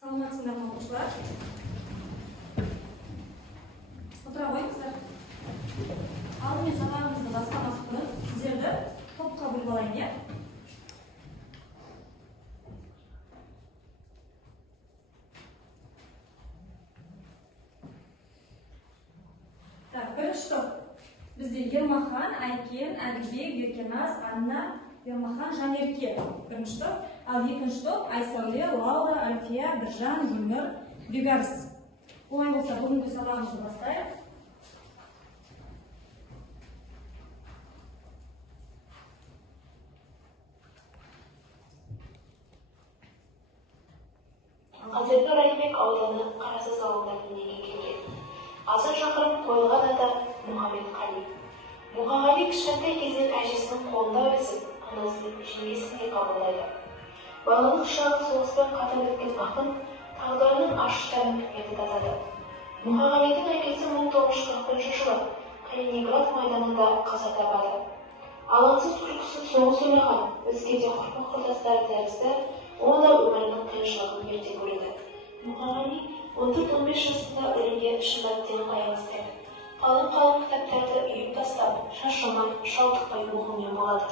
Саламатсыздар ма оқушылар? Отыра қойыңыздар. Алдымен сабағымызды бастамас бұрын сіздерді топқа бөліп алайын, иә? Бірінші топ. Бізде Ермахан, Айкен, Әділбек, Еркеназ, Анна, Ермахан, Жанерке. Бірінші топ. Ал екінші топ Айсәуле, Лаура, Альфия, Біржан, Гүлнұр, Бегарс. Олай болса, бүгінгі сабағымызды бастайық. Қазіргі Райымбек ауданы Қарасаз ауылына дүниеге келген. Азын шақырып қойылған ата Мұхаммедқали. Мұқағали кішкентай кезден әжесінің қолында өсіп, анасының жеңгесінде қабылдайды. Балалық шағы соғыспен қатар өткен ақын тағдырының аштарын түгелді тазады. Мұқағалидың әкесі 1941 жылы Калининград майданында қаза табады. Алаңсыз күлкісіз соғыс ойнаған, өзге де құрбы-құрдастары тәрізді, ол да өмірінің қиыншылығын ерте көреді. Мұқағали 14-15 жасында өлімге шындап аяқ істеді. Қалың кітаптарды үйіп тастап, шашылмай, шалдықпай оқумен болады.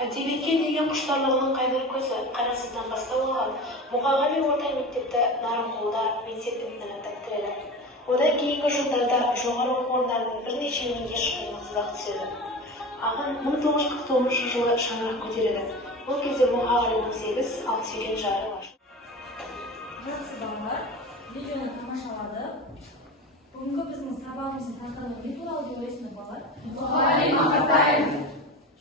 Әдебиетке деген құштарлығының қайнар көзі Қарасаздан бастау алған Мұқағали орта мектепті Нарынқолда мектеп интернатта бітіреді. Одан кейінгі жылдарда жоғары оқу орындарының бірнешеуіне еш қиындықсыз-ақ түседі. Ақын 1949 жылы шаңырақ көтереді. Бұл кезде Мұқағали 18, ал сүйген жары бар. Жақсы балалар, видеоны тамашалады. Бүгінгі біздің сабағымыздың тақырыбы не туралы деп ойлайсыңдар балалар? Мұқағали Мақатаев.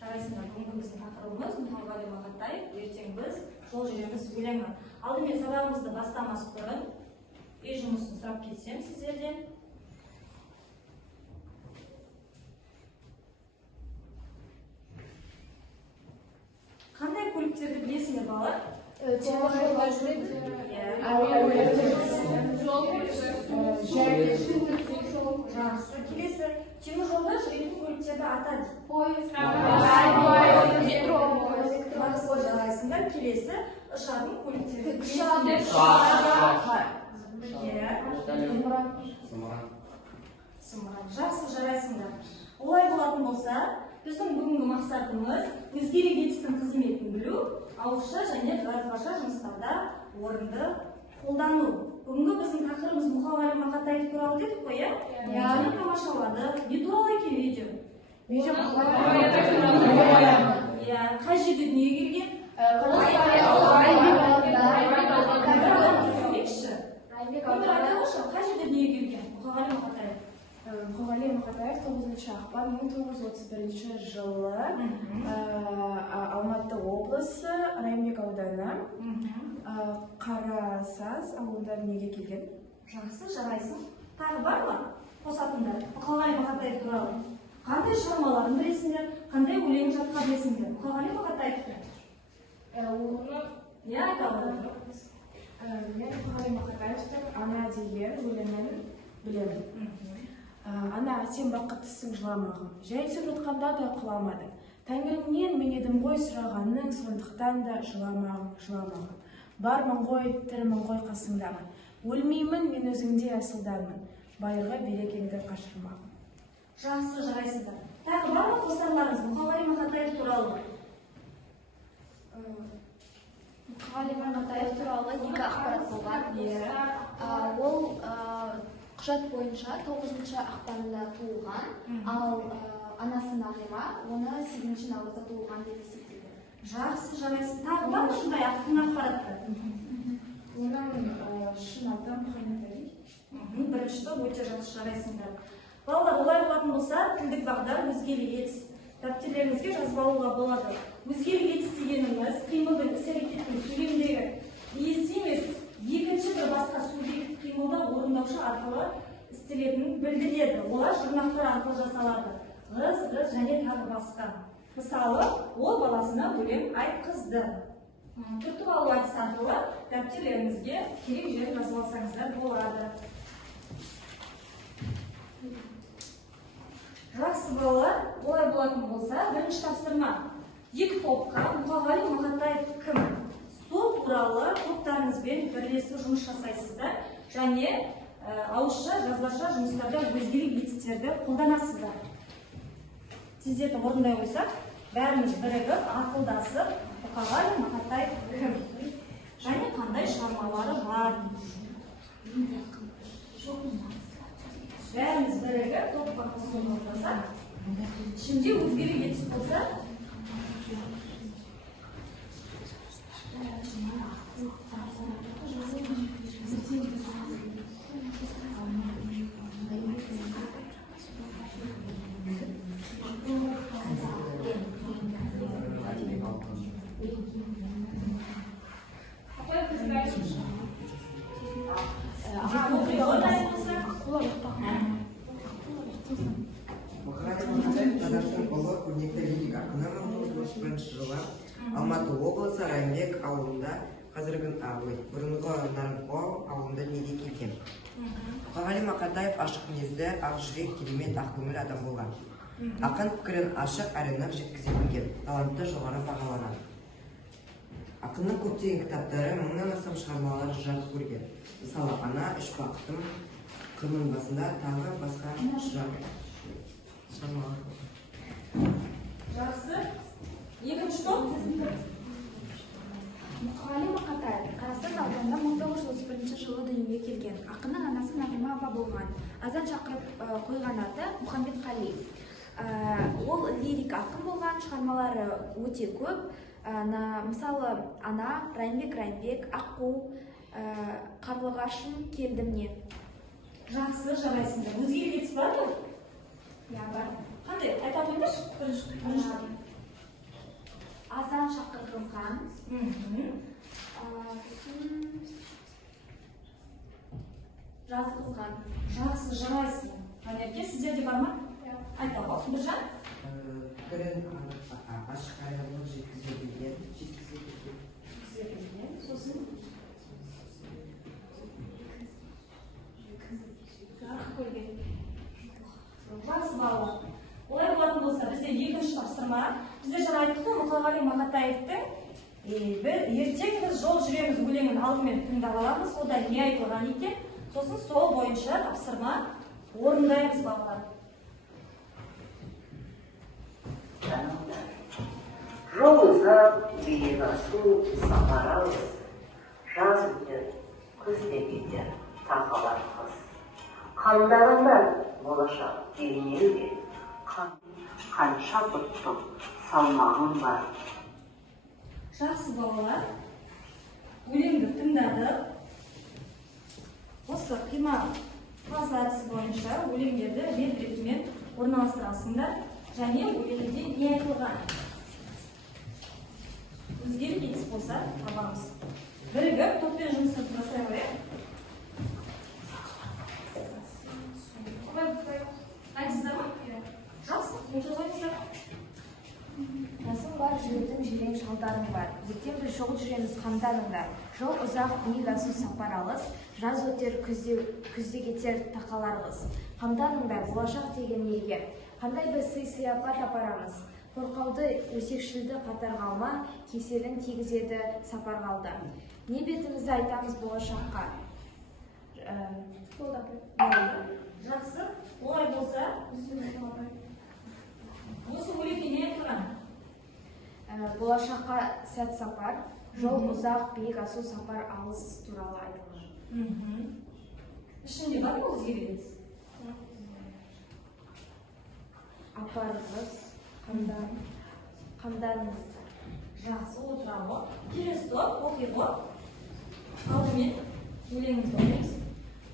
Жарайсыңдар, бүгінгі біздің тақырыбымыз Мұқағали Мақатаев. Ертең біз жол жүреміз ойлаймын. Алдымен сабағымызды бастамас бұрын үй жұмысын сұрап кетсем сіздерден. Қандай көліктерді білесіңдер балалар? Теміржолда жүреді. Жақсы. Келесі теміржолда жүретін көліктерді атады. Поезд, метро, Жарайсыңдар. Келесі ұшатын көліктерді Зымыран. Жақсы, жарайсыңдар. Олай болатын болса, біздің бүгінгі мақсатымыз өзгеге кетістің қызметін білу, ауызша және жазбаша жұмыстарда орынды қолдану. Бүгінгі біздің тақырыбымыз Мұқағали Мақатаев туралы дедік қой, иә? Яғни тамашалады. Не туралы екен видео? Видео Қай жерде дүниеге келген? Қай жерде дүниеге келген Мұқағали Мақатаев? Мұқағали Мақатаев 9 ақпан 1931 жылы Алматы облысы Райымбек ауданы Қарасаз ауылында дүниеге келген. Жақсы, жарайсың. Тағы бар ма? Қосатындар. Мұқағали Мақатаев туралы. Қандай шығармаларын білесіңдер? Қандай өлең жатқа білесіңдер? Мұқағали Мақатаевты. Не айта алады? Мен Мұқағали Мақатаевтың «Ана» деген өлеңін білемін. Ана, сен бақыттысың жыламағым, жай түсіп жатқанда да құламадың. Тәңіріңнен мен едім ғой сұрағанның, сондықтан да жыламағым. Бармын ғой, тірімін ғой қасыңдамын. Өлмеймін, мен өзіңде асылданмын. Байырғы берекеңді қашырмағым. Жақсы, жарайсыздар. Тағы бар ма қосарларыңыз Мұқағали Мақатаев туралы? Мұқағали Мақатаев туралы екі ақпарат болған. Ол құжат бойынша 9 ақпанда туылған, ал анасы Нағима оны 8 наурызда туылған деп есептейді. Жақсы, жарайсыз. Тағы бар ма сондай ақпаратты? Оның шын аты Мұхаммедқали. Бірінші топ өте жақсы, жарайсыңдар. Балалар, олай болатын болса, тілдік бағдар өзгелі етіс. Дәптерлеріңізге жазып алуға болады. Өзгелі етіс дегеніміз қимылдың, іс-әрекеттің сөйлемдегі иесі емес, екінші бір басқа субъект қимылды орындаушы арқылы істелетінін білдіреді. Олар жұрнақтар арқылы жасалады. Ғыз, және тағы басқа. Мысалы, ол баласына өлең айтқызды. Түртіп алу әдісі арқылы дәптерлеріңізге керек жерін жазып алсаңыздар болады. Жақсы балалар, олай болатын болса, бірінші тапсырма. Екі топқа Мұқағали Мақатаев кім? Сол туралы топтарыңызбен бірлесіп жұмыс жасайсыздар және ауызша, жазбаша жұмыстарда өзгелік етістерді қолданасыздар. Сіздерді орындай қойсақ, бәріміз бірігіп, ақылдасып, Мұқағали Мақатаев кім? Және қандай шығармалары бар? Бәріміз бірігіп, топқа қосылсақ, ішінде өзгелік етіс болса, Алматы облысы Райымбек ауылында, бұрынғы Нарынқол ауылында дүниеге келген. Мұқағали Мақатаев ашық мінезді, ақ жүрек, керемет, ақ көңіл адам болған. Ақын пікірін ашық әрі нық жеткізе білген, талантты жоғары бағаланады. Ақынның көптеген кітаптары, мыңнан астам шығармалары жарық көрген. Мысалы, Ана, Үш бақытым, Қырмын басында, тағы басқа шығармалар. жақсы. Екінші топ. Мұқағали Мақатаев Қарасаз ауданында 1931 жылы дүниеге келген. Ақынның анасы Нағима апа болған. Азан шақырып қойған аты Мұхамбетқали. Ол лирик ақын болған, шығармалары өте көп. Мысалы, Ана, Райымбек, Аққу, Қарлығашым, Келдім не. Жақсы, жарайсыңдар. Өзгелік етіс бар ма? Я бар. Қандай? Айта қойыңдаршы. Азан шақырғызған. Жазғызған. Жақсы, жарайсың. Әнерке, сіздерде бар ма? Айта ғой, Біржан? Пікірін ашық әрі нық жеткізе білген. Сосын? Жарық көрген. Жақсы балалар. Олай болатын болса, бізде екінші тапсырма. Бізде жаңа айттық қой, Мұқағали Мақатаевтың ертең біз жол жүреміз өлеңін алдымен тыңдап аламыз, ода не айтылған екен, сосын сол бойынша тапсырма орындаймыз балалар. Жол ұзап, биік асу, сапар алыс, жаз өтер, күз де кетер, тақалар қыз. Қандарында болашақ келмеуде, қанша бұттық салмағым бар. Жақсы балалар, өлеңді тыңдадық. Осы қима фаза әдісі бойынша өлеңдерді рет-ретімен орналастырасыңдар және өлеңде не айтылған. Өзгелік етіс болса табамыз. Бірігіп, топпен жұмысты жасай қояйық. Айтсыздар ма? Жақсы, өте қойыңыздар. Жасың бар, жүретін жирен шалдарың бар. Ертең біз жол жүреміз қамданыңдар. Жол ұзақ, биік асу сапар алыс. Жаз өтер, күзде кетер тақаларғыз. Қамданыңдар, болашақ деген елге. Қандай бір сый-сияпат апарамыз. Қорқауды, өсекшілді қатарға алма, кеселін тигізеді сапар қалды. Не бетімізді айтамыз болашаққа? Жақсы, олай болса, осы өлеңде не айтылған? Болашаққа сәт сапар, жол ұзақ, биік асу сапар алыс туралы айтылған. Ішінде бар ма өзгелік етіс? Апарыңыз, қамдарыңыздар. Жақсы, отырамы. Келесі топ, оқиғы. Алдымен өлеңімізді оқимыз.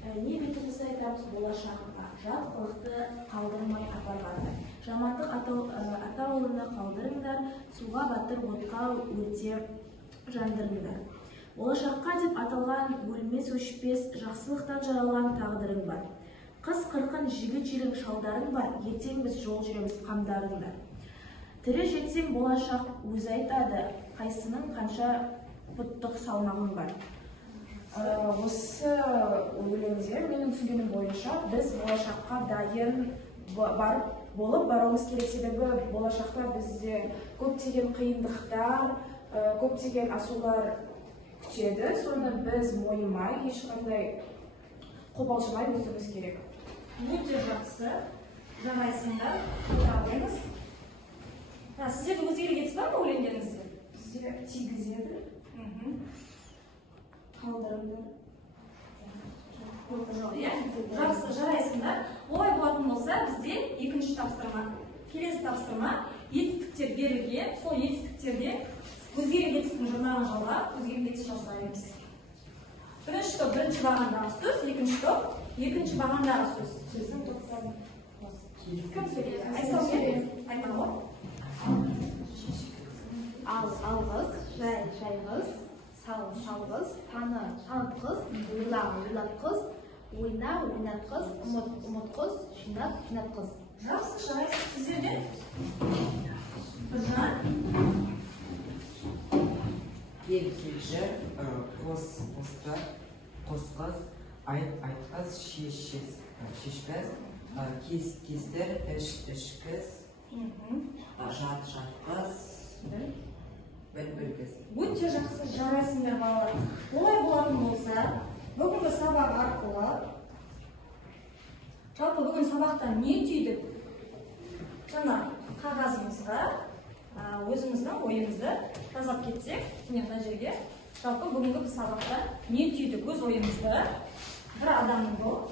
Не бетімізді айтамыз болашаққа, жат қылықты қалдырмай апарғандар. Жамандық атаулыны қалдырыңдар, суға батыр отқа өрте жандырыңдар. Болашаққа деп аталған өлмес өшпес, жақсылықтан жаралған тағдырың бар. Қыз қырқын жігіт желің шалдарың бар, ертең біз жол жүреміз қамдарыңдар. Тірі жетсең болашақ өзі айтады, қайсының қанша пұттық салмағың бар. Осы өлеңде менің түсінгенім бойынша біз болашаққа дайын болып баруымыз керек, себебі болашақта бізде көптеген қиындықтар, көптеген асулар күтеді, соны біз мойымай, ешқандай қобалжымай өтуіміз керек. Өте жақсы. Жарайсыңдар. Отырамыз. Сіздердің өзгере кетіс бар ма өлеңдеріңізде? Бізде тигізеді, қалдырымды. Жақсы, жарайсыңдар. Олай болатын болса, бізде екінші тапсырма. Келесі тапсырма етістіктер берілген, сол етістіктерде өзгере кетістің жұрнағын жалғап, өзгере кетіс жасаймыз. Бірінші топ бірінші бағандағы сөз, екінші бағандағы сөз. Сөздің топтары. Кім сөйлейді? Айсаумен? Айтамын. Алғыз, жайғыз, салғыз, таны танытқыз, ойлатқыз, ойнатқыз, ұмытқыз, жинатқыз. Жақсы, жарайсыз. Сіздерден? Біржан? Келші, қосқыз, айтқыз, шешкіз, кестір, ішкіз, жатқыз, білгіз. Өте жақсы, жарайсыңдар балалар. Олай болатын болса, бүгінгі сабақ арқылы, жалпы бүгін сабақта не түйдік? Жаңа қағазымызға өзіміздің ойымызды жазып кетсек, мына жерге жалпы бүгінгі сабақта не түйдік? Өз ойымызды бір адамның болып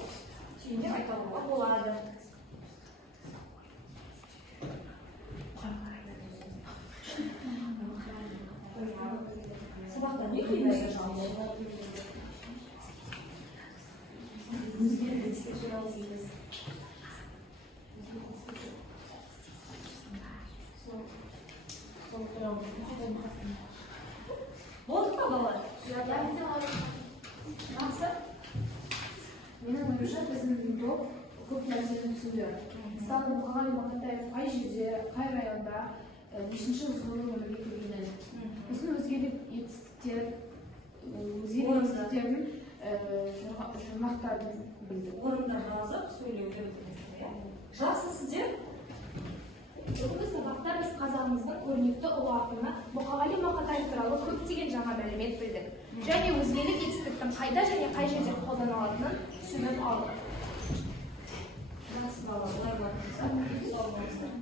түйіндеп айтуға болады. Сабақта не түйдіңіздер жалпы? Болды ма балалар? Жақсы? Менің ойымша біздің топ көп нәрсені түсінді. Мысалы, Мұқағали Мақатаев қай жерде, қай районда нешінші өзгеру өмірге келгенін, біздің өзгелік етістіктердің жұрнақтарын білдік. Орындар жазып, сөйлеуге білдіңіздер. Жақсы, сіздер? Бүгінгі сабақта біз қазағымыздың көрнекті ұлы ақыны Мұқағали Мақатаев туралы көптеген жаңа мәлімет білдік. Және өзгелік етістіктің қайда және қай жерде қолданылатынын түсініп алдық. Жақсы балалар, олай болатын болса, сау болыңыздар.